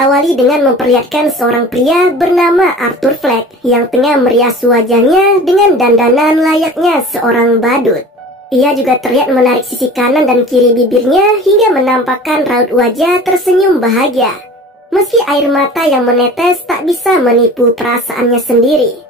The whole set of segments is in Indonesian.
diawali dengan memperlihatkan seorang pria bernama Arthur Fleck yang tengah merias wajahnya dengan dandanan layaknya seorang badut. Ia juga terlihat menarik sisi kanan dan kiri bibirnya hingga menampakkan raut wajah tersenyum bahagia. Meski air mata yang menetes tak bisa menipu perasaannya sendiri.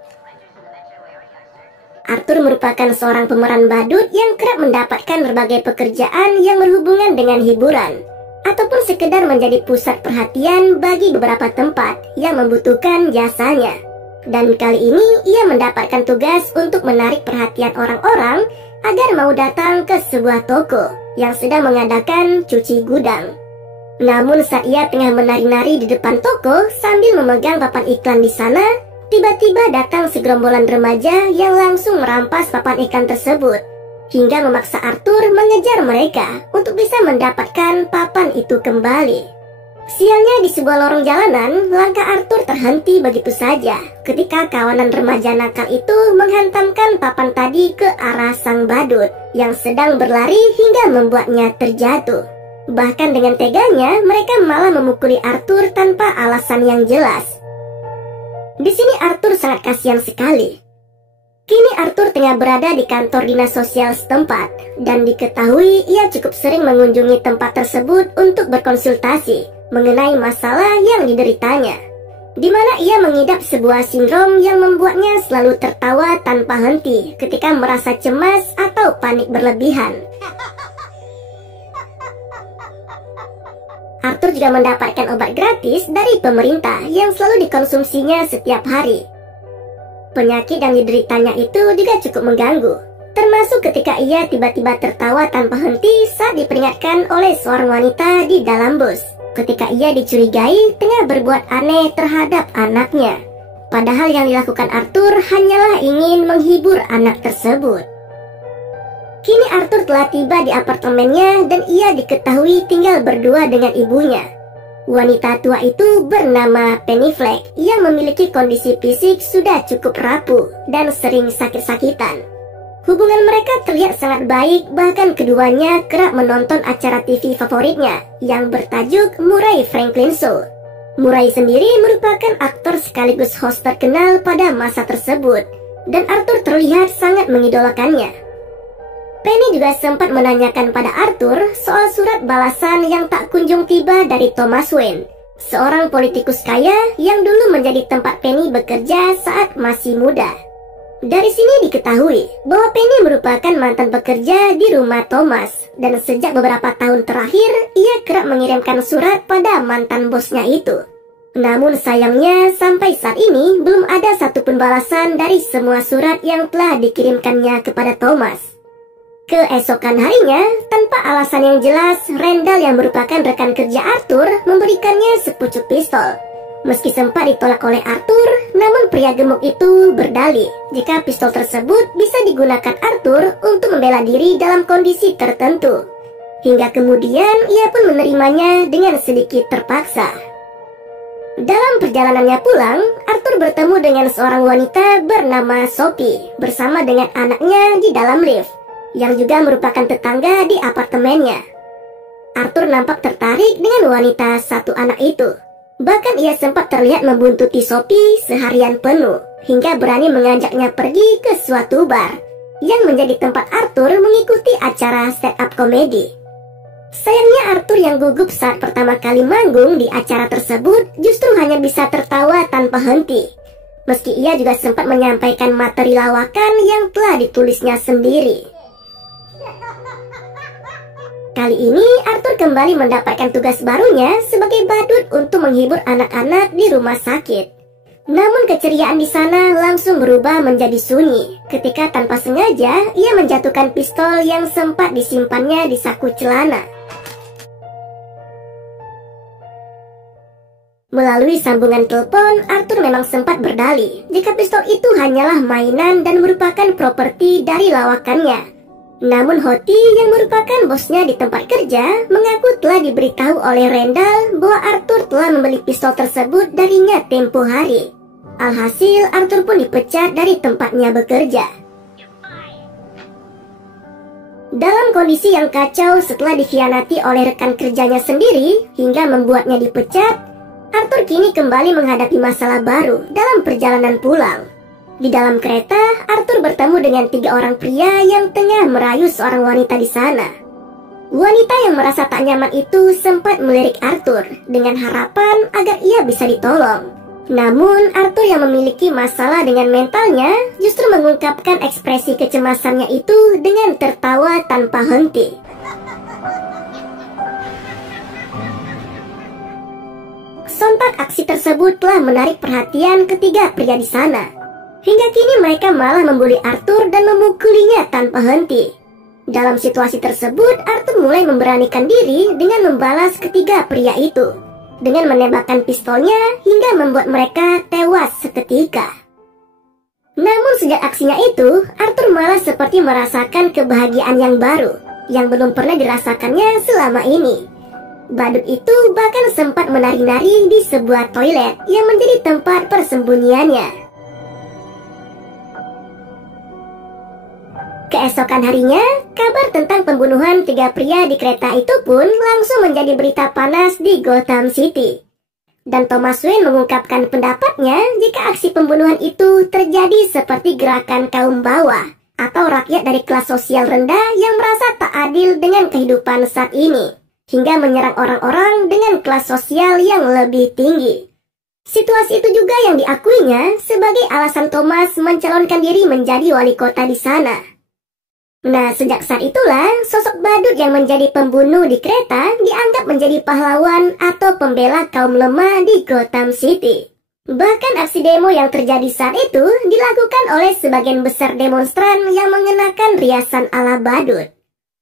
Arthur merupakan seorang pemeran badut yang kerap mendapatkan berbagai pekerjaan yang berhubungan dengan hiburan, ataupun sekedar menjadi pusat perhatian bagi beberapa tempat yang membutuhkan jasanya. Dan kali ini ia mendapatkan tugas untuk menarik perhatian orang-orang agar mau datang ke sebuah toko yang sedang mengadakan cuci gudang. Namun saat ia tengah menari-nari di depan toko sambil memegang papan iklan di sana, tiba-tiba datang segerombolan remaja yang langsung merampas papan iklan tersebut, hingga memaksa Arthur mengejar mereka untuk bisa mendapatkan papan itu kembali. Sialnya di sebuah lorong jalanan, langkah Arthur terhenti begitu saja ketika kawanan remaja nakal itu menghantamkan papan tadi ke arah sang badut yang sedang berlari hingga membuatnya terjatuh. Bahkan dengan teganya, mereka malah memukuli Arthur tanpa alasan yang jelas. Di sini Arthur sangat kasihan sekali. Kini Arthur tengah berada di kantor dinas sosial setempat, dan diketahui ia cukup sering mengunjungi tempat tersebut untuk berkonsultasi mengenai masalah yang dideritanya, di mana ia mengidap sebuah sindrom yang membuatnya selalu tertawa tanpa henti ketika merasa cemas atau panik berlebihan. Arthur juga mendapatkan obat gratis dari pemerintah yang selalu dikonsumsinya setiap hari. Penyakit yang dideritanya itu juga cukup mengganggu, termasuk ketika ia tiba-tiba tertawa tanpa henti saat diperingatkan oleh seorang wanita di dalam bus ketika ia dicurigai tengah berbuat aneh terhadap anaknya. Padahal yang dilakukan Arthur hanyalah ingin menghibur anak tersebut. Kini Arthur telah tiba di apartemennya dan ia diketahui tinggal berdua dengan ibunya. Wanita tua itu bernama Penny Fleck yang memiliki kondisi fisik sudah cukup rapuh dan sering sakit-sakitan. Hubungan mereka terlihat sangat baik, bahkan keduanya kerap menonton acara TV favoritnya yang bertajuk Murray Franklin Show. Murray sendiri merupakan aktor sekaligus host terkenal pada masa tersebut, dan Arthur terlihat sangat mengidolakannya. Penny juga sempat menanyakan pada Arthur soal surat balasan yang tak kunjung tiba dari Thomas Wayne, seorang politikus kaya yang dulu menjadi tempat Penny bekerja saat masih muda. Dari sini diketahui bahwa Penny merupakan mantan pekerja di rumah Thomas, dan sejak beberapa tahun terakhir ia kerap mengirimkan surat pada mantan bosnya itu. Namun sayangnya sampai saat ini belum ada satupun balasan dari semua surat yang telah dikirimkannya kepada Thomas. Keesokan harinya, tanpa alasan yang jelas, Randall yang merupakan rekan kerja Arthur memberikannya sepucuk pistol. Meski sempat ditolak oleh Arthur, namun pria gemuk itu berdalih jika pistol tersebut bisa digunakan Arthur untuk membela diri dalam kondisi tertentu. Hingga kemudian ia pun menerimanya dengan sedikit terpaksa. Dalam perjalanannya pulang, Arthur bertemu dengan seorang wanita bernama Sophie bersama dengan anaknya di dalam lift, yang juga merupakan tetangga di apartemennya. Arthur nampak tertarik dengan wanita satu anak itu. Bahkan ia sempat terlihat membuntuti Sophie seharian penuh, hingga berani mengajaknya pergi ke suatu bar, yang menjadi tempat Arthur mengikuti acara stand-up komedi. Sayangnya Arthur yang gugup saat pertama kali manggung di acara tersebut justru hanya bisa tertawa tanpa henti, meski ia juga sempat menyampaikan materi lawakan yang telah ditulisnya sendiri. Kali ini Arthur kembali mendapatkan tugas barunya sebagai badut untuk menghibur anak-anak di rumah sakit. Namun keceriaan di sana langsung berubah menjadi sunyi ketika tanpa sengaja ia menjatuhkan pistol yang sempat disimpannya di saku celana. Melalui sambungan telepon, Arthur memang sempat berdalih jika pistol itu hanyalah mainan dan merupakan properti dari lawakannya. Namun Hoti yang merupakan bosnya di tempat kerja mengaku telah diberitahu oleh Randall bahwa Arthur telah membeli pistol tersebut darinya tempo hari. Alhasil Arthur pun dipecat dari tempatnya bekerja. Dalam kondisi yang kacau setelah dikhianati oleh rekan kerjanya sendiri hingga membuatnya dipecat, Arthur kini kembali menghadapi masalah baru dalam perjalanan pulang. Di dalam kereta, Arthur bertemu dengan 3 orang pria yang tengah merayu seorang wanita di sana. Wanita yang merasa tak nyaman itu sempat melirik Arthur dengan harapan agar ia bisa ditolong. Namun, Arthur yang memiliki masalah dengan mentalnya justru mengungkapkan ekspresi kecemasannya itu dengan tertawa tanpa henti. Sontak aksi tersebut telah menarik perhatian ketiga pria di sana. Hingga kini mereka malah membuli Arthur dan memukulinya tanpa henti. Dalam situasi tersebut, Arthur mulai memberanikan diri dengan membalas ketiga pria itu dengan menembakkan pistolnya hingga membuat mereka tewas seketika. Namun sejak aksinya itu, Arthur malah seperti merasakan kebahagiaan yang baru yang belum pernah dirasakannya selama ini. Badut itu bahkan sempat menari-nari di sebuah toilet yang menjadi tempat persembunyiannya. Keesokan harinya, kabar tentang pembunuhan 3 pria di kereta itu pun langsung menjadi berita panas di Gotham City. Dan Thomas Wayne mengungkapkan pendapatnya jika aksi pembunuhan itu terjadi seperti gerakan kaum bawah atau rakyat dari kelas sosial rendah yang merasa tak adil dengan kehidupan saat ini, hingga menyerang orang-orang dengan kelas sosial yang lebih tinggi. Situasi itu juga yang diakuinya sebagai alasan Thomas mencalonkan diri menjadi wali kota di sana. Nah, sejak saat itulah sosok badut yang menjadi pembunuh di kereta dianggap menjadi pahlawan atau pembela kaum lemah di Gotham City. Bahkan aksi demo yang terjadi saat itu dilakukan oleh sebagian besar demonstran yang mengenakan riasan ala badut.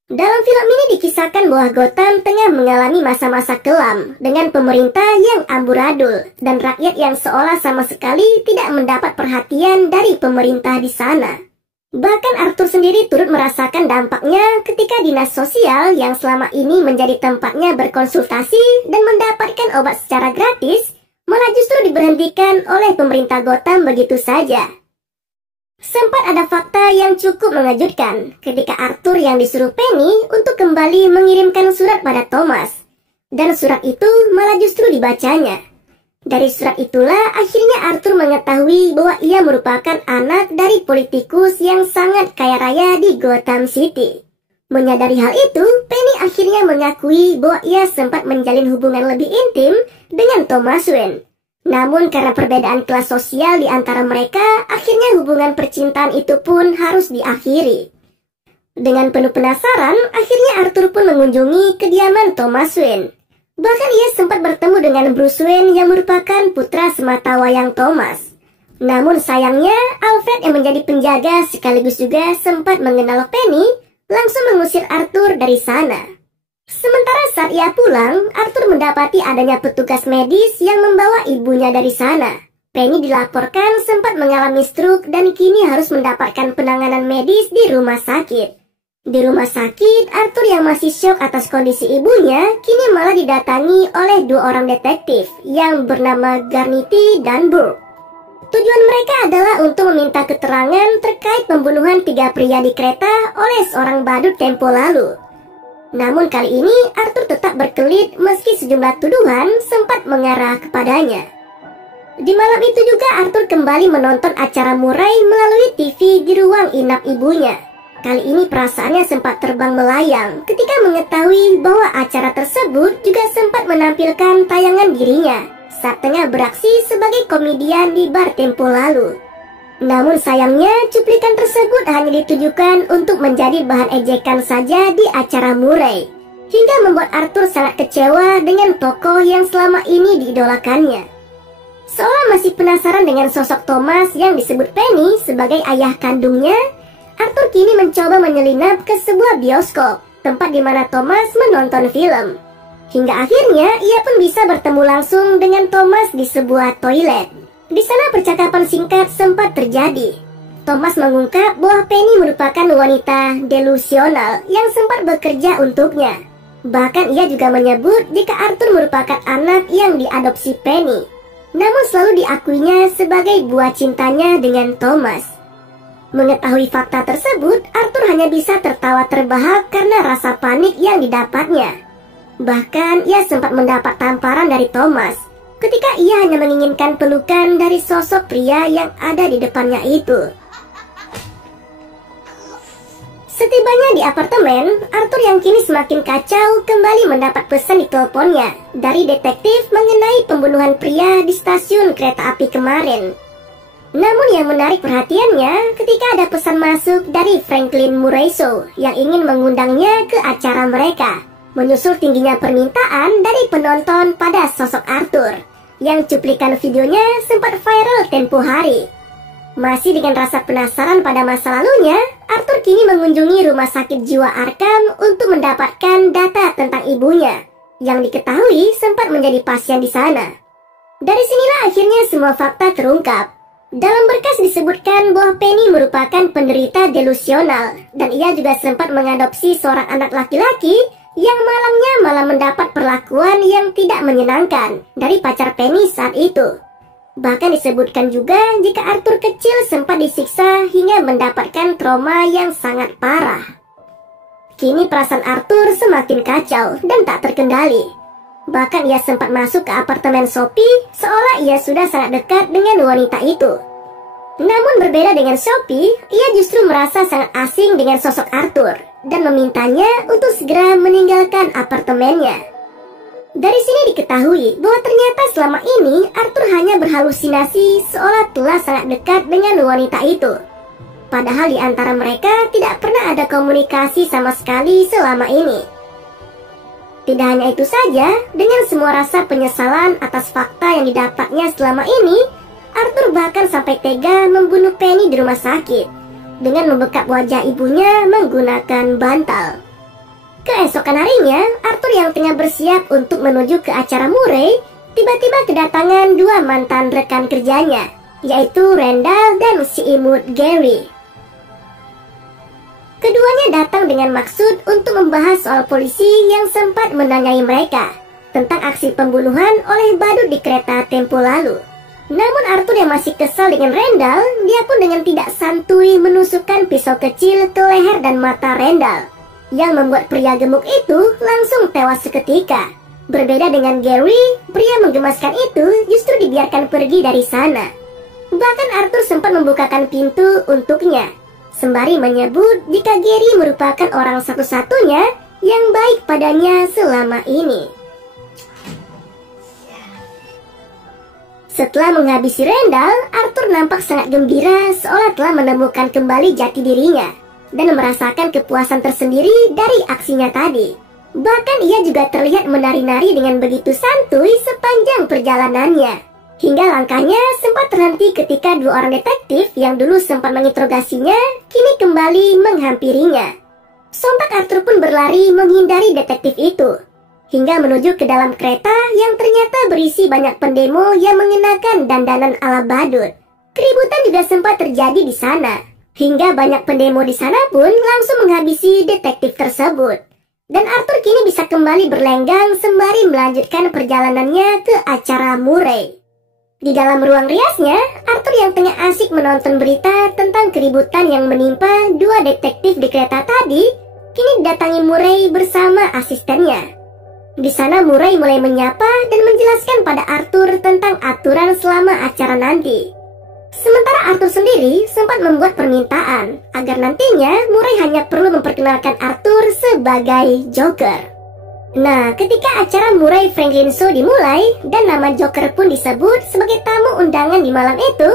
Dalam film ini dikisahkan bahwa Gotham tengah mengalami masa-masa kelam dengan pemerintah yang amburadul dan rakyat yang seolah sama sekali tidak mendapat perhatian dari pemerintah di sana. Bahkan Arthur sendiri turut merasakan dampaknya ketika dinas sosial yang selama ini menjadi tempatnya berkonsultasi dan mendapatkan obat secara gratis malah justru diberhentikan oleh pemerintah Gotham begitu saja. Sempat ada fakta yang cukup mengejutkan ketika Arthur yang disuruh Penny untuk kembali mengirimkan surat pada Thomas. Dan surat itu malah justru dibacanya. Dari surat itulah akhirnya Arthur mengetahui bahwa ia merupakan anak dari politikus yang sangat kaya raya di Gotham City. Menyadari hal itu, Penny akhirnya mengakui bahwa ia sempat menjalin hubungan lebih intim dengan Thomas Wayne. Namun karena perbedaan kelas sosial di antara mereka, akhirnya hubungan percintaan itu pun harus diakhiri. Dengan penuh penasaran, akhirnya Arthur pun mengunjungi kediaman Thomas Wayne. Bahkan ia sempat bertemu dengan Bruce Wayne yang merupakan putra sematawayang Thomas. Namun sayangnya, Alfred yang menjadi penjaga sekaligus juga sempat mengenal Penny, langsung mengusir Arthur dari sana. Sementara saat ia pulang, Arthur mendapati adanya petugas medis yang membawa ibunya dari sana. Penny dilaporkan sempat mengalami stroke dan kini harus mendapatkan penanganan medis di rumah sakit. Di rumah sakit, Arthur yang masih syok atas kondisi ibunya kini malah didatangi oleh 2 orang detektif yang bernama Garnity dan Burke. Tujuan mereka adalah untuk meminta keterangan terkait pembunuhan 3 pria di kereta oleh seorang badut tempo lalu. Namun kali ini Arthur tetap berkelit meski sejumlah tuduhan sempat mengarah kepadanya. Di malam itu juga Arthur kembali menonton acara Murray melalui TV di ruang inap ibunya. Kali ini perasaannya sempat terbang melayang ketika mengetahui bahwa acara tersebut juga sempat menampilkan tayangan dirinya saat tengah beraksi sebagai komedian di bar tempo lalu. Namun sayangnya cuplikan tersebut hanya ditujukan untuk menjadi bahan ejekan saja di acara Murray, hingga membuat Arthur sangat kecewa dengan tokoh yang selama ini diidolakannya. Seolah masih penasaran dengan sosok Thomas yang disebut Penny sebagai ayah kandungnya, Arthur kini mencoba menyelinap ke sebuah bioskop, tempat di mana Thomas menonton film. Hingga akhirnya ia pun bisa bertemu langsung dengan Thomas di sebuah toilet. Di sana percakapan singkat sempat terjadi. Thomas mengungkap bahwa Penny merupakan wanita delusional yang sempat bekerja untuknya. Bahkan ia juga menyebut jika Arthur merupakan anak yang diadopsi Penny, namun selalu diakuinya sebagai buah cintanya dengan Thomas. Mengetahui fakta tersebut, Arthur hanya bisa tertawa terbahak karena rasa panik yang didapatnya. Bahkan ia sempat mendapat tamparan dari Thomas ketika ia hanya menginginkan pelukan dari sosok pria yang ada di depannya itu. Setibanya di apartemen, Arthur yang kini semakin kacau kembali mendapat pesan di teleponnya dari detektif mengenai pembunuhan pria di stasiun kereta api kemarin. Namun yang menarik perhatiannya ketika ada pesan masuk dari Franklin Murayso yang ingin mengundangnya ke acara mereka, menyusul tingginya permintaan dari penonton pada sosok Arthur, yang cuplikan videonya sempat viral tempo hari. Masih dengan rasa penasaran pada masa lalunya, Arthur kini mengunjungi rumah sakit jiwa Arkham untuk mendapatkan data tentang ibunya, yang diketahui sempat menjadi pasien di sana. Dari sinilah akhirnya semua fakta terungkap. Dalam berkas disebutkan bahwa Penny merupakan penderita delusional, dan ia juga sempat mengadopsi seorang anak laki-laki yang malangnya malah mendapat perlakuan yang tidak menyenangkan dari pacar Penny saat itu. Bahkan disebutkan juga jika Arthur kecil sempat disiksa hingga mendapatkan trauma yang sangat parah. Kini perasaan Arthur semakin kacau dan tak terkendali. Bahkan ia sempat masuk ke apartemen Sophie seolah ia sudah sangat dekat dengan wanita itu. Namun berbeda dengan Sophie, ia justru merasa sangat asing dengan sosok Arthur dan memintanya untuk segera meninggalkan apartemennya. Dari sini diketahui bahwa ternyata selama ini Arthur hanya berhalusinasi seolah telah sangat dekat dengan wanita itu. Padahal di antara mereka tidak pernah ada komunikasi sama sekali selama ini. Tidak hanya itu saja, dengan semua rasa penyesalan atas fakta yang didapatnya selama ini, Arthur bahkan sampai tega membunuh Penny di rumah sakit dengan membekap wajah ibunya menggunakan bantal. Keesokan harinya, Arthur yang tengah bersiap untuk menuju ke acara Murray, tiba-tiba kedatangan dua mantan rekan kerjanya, yaitu Randall dan si imut Gary. Keduanya datang dengan maksud untuk membahas soal polisi yang sempat menanyai mereka tentang aksi pembunuhan oleh badut di kereta tempo lalu. Namun Arthur yang masih kesal dengan Randall, dia pun dengan tidak santuy menusukkan pisau kecil ke leher dan mata Randall, yang membuat pria gemuk itu langsung tewas seketika. Berbeda dengan Gary, pria menggemaskan itu justru dibiarkan pergi dari sana. Bahkan Arthur sempat membukakan pintu untuknya, sembari menyebut jika Gary merupakan orang satu-satunya yang baik padanya selama ini. Setelah menghabisi Randall, Arthur nampak sangat gembira seolah telah menemukan kembali jati dirinya dan merasakan kepuasan tersendiri dari aksinya tadi. Bahkan ia juga terlihat menari-nari dengan begitu santuy sepanjang perjalanannya. Hingga langkahnya sempat terhenti ketika dua orang detektif yang dulu sempat menginterogasinya kini kembali menghampirinya. Sontak Arthur pun berlari menghindari detektif itu, hingga menuju ke dalam kereta yang ternyata berisi banyak pendemo yang mengenakan dandanan ala badut. Keributan juga sempat terjadi di sana, hingga banyak pendemo di sana pun langsung menghabisi detektif tersebut. Dan Arthur kini bisa kembali berlenggang sembari melanjutkan perjalanannya ke acara Murray. Di dalam ruang riasnya, Arthur yang tengah asik menonton berita tentang keributan yang menimpa dua detektif di kereta tadi, kini didatangi Murray bersama asistennya. Di sana Murray mulai menyapa dan menjelaskan pada Arthur tentang aturan selama acara nanti. Sementara Arthur sendiri sempat membuat permintaan agar nantinya Murray hanya perlu memperkenalkan Arthur sebagai Joker. Nah, ketika acara Murray Franklin Show dimulai dan nama Joker pun disebut sebagai tamu undangan di malam itu,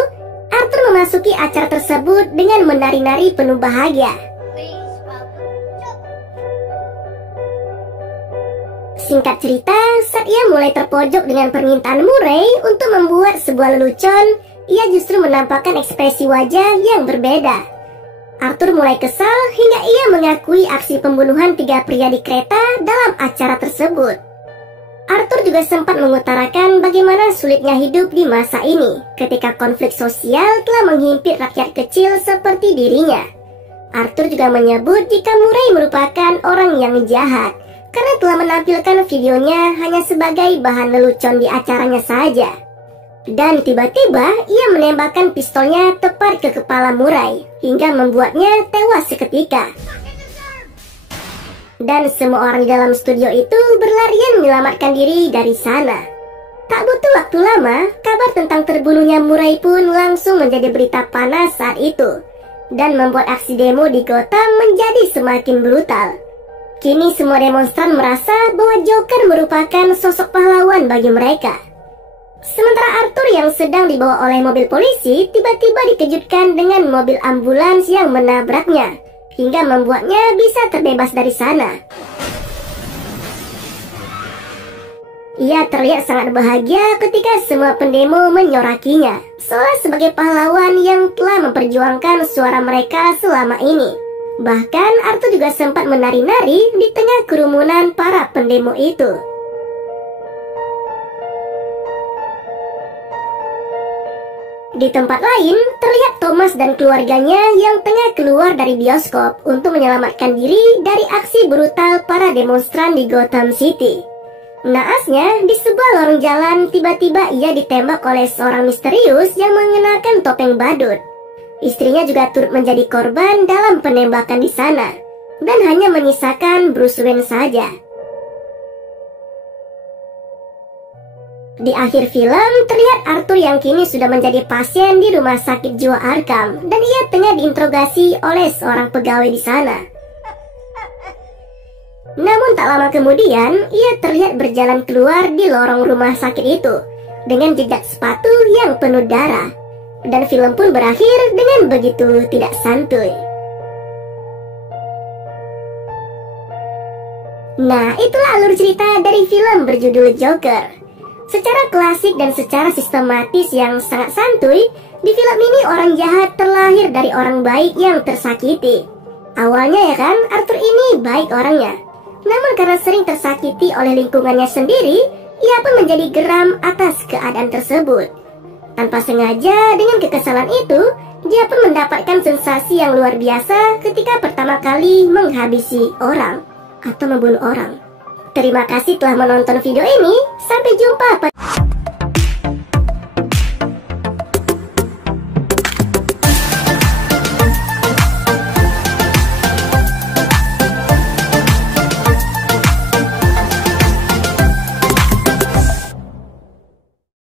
Arthur memasuki acara tersebut dengan menari-nari penuh bahagia. Singkat cerita, saat ia mulai terpojok dengan permintaan Murray untuk membuat sebuah lelucon, ia justru menampakkan ekspresi wajah yang berbeda. Arthur mulai kesal hingga ia mengakui aksi pembunuhan 3 pria di kereta dalam acara tersebut. Arthur juga sempat mengutarakan bagaimana sulitnya hidup di masa ini ketika konflik sosial telah menghimpit rakyat kecil seperti dirinya. Arthur juga menyebut jika Murray merupakan orang yang jahat karena telah menampilkan videonya hanya sebagai bahan lelucon di acaranya saja. Dan tiba-tiba ia menembakkan pistolnya tepat ke kepala Murray hingga membuatnya tewas seketika. Dan semua orang di dalam studio itu berlarian menyelamatkan diri dari sana. Tak butuh waktu lama, kabar tentang terbunuhnya Murray pun langsung menjadi berita panas saat itu, dan membuat aksi demo di Gotham menjadi semakin brutal. Kini semua demonstran merasa bahwa Joker merupakan sosok pahlawan bagi mereka. Sementara Arthur yang sedang dibawa oleh mobil polisi tiba-tiba dikejutkan dengan mobil ambulans yang menabraknya, hingga membuatnya bisa terbebas dari sana. Ia terlihat sangat bahagia ketika semua pendemo menyorakinya, seolah sebagai pahlawan yang telah memperjuangkan suara mereka selama ini. Bahkan Arthur juga sempat menari-nari di tengah kerumunan para pendemo itu. Di tempat lain, terlihat Thomas dan keluarganya yang tengah keluar dari bioskop untuk menyelamatkan diri dari aksi brutal para demonstran di Gotham City. Naasnya, di sebuah lorong jalan tiba-tiba ia ditembak oleh seorang misterius yang mengenakan topeng badut. Istrinya juga turut menjadi korban dalam penembakan di sana, dan hanya menyisakan Bruce Wayne saja. Di akhir film, terlihat Arthur yang kini sudah menjadi pasien di rumah sakit jiwa Arkham, dan ia tengah diinterogasi oleh seorang pegawai di sana. Namun tak lama kemudian, ia terlihat berjalan keluar di lorong rumah sakit itu dengan jejak sepatu yang penuh darah. Dan film pun berakhir dengan begitu tidak santuy. Nah, itulah alur cerita dari film berjudul Joker. Secara klasik dan secara sistematis yang sangat santuy, di film ini orang jahat terlahir dari orang baik yang tersakiti. Awalnya ya kan, Arthur ini baik orangnya. Namun karena sering tersakiti oleh lingkungannya sendiri, ia pun menjadi geram atas keadaan tersebut. Tanpa sengaja, dengan kekesalan itu, dia pun mendapatkan sensasi yang luar biasa ketika pertama kali menghabisi orang atau membunuh orang. Terima kasih telah menonton video ini. Sampai jumpa pada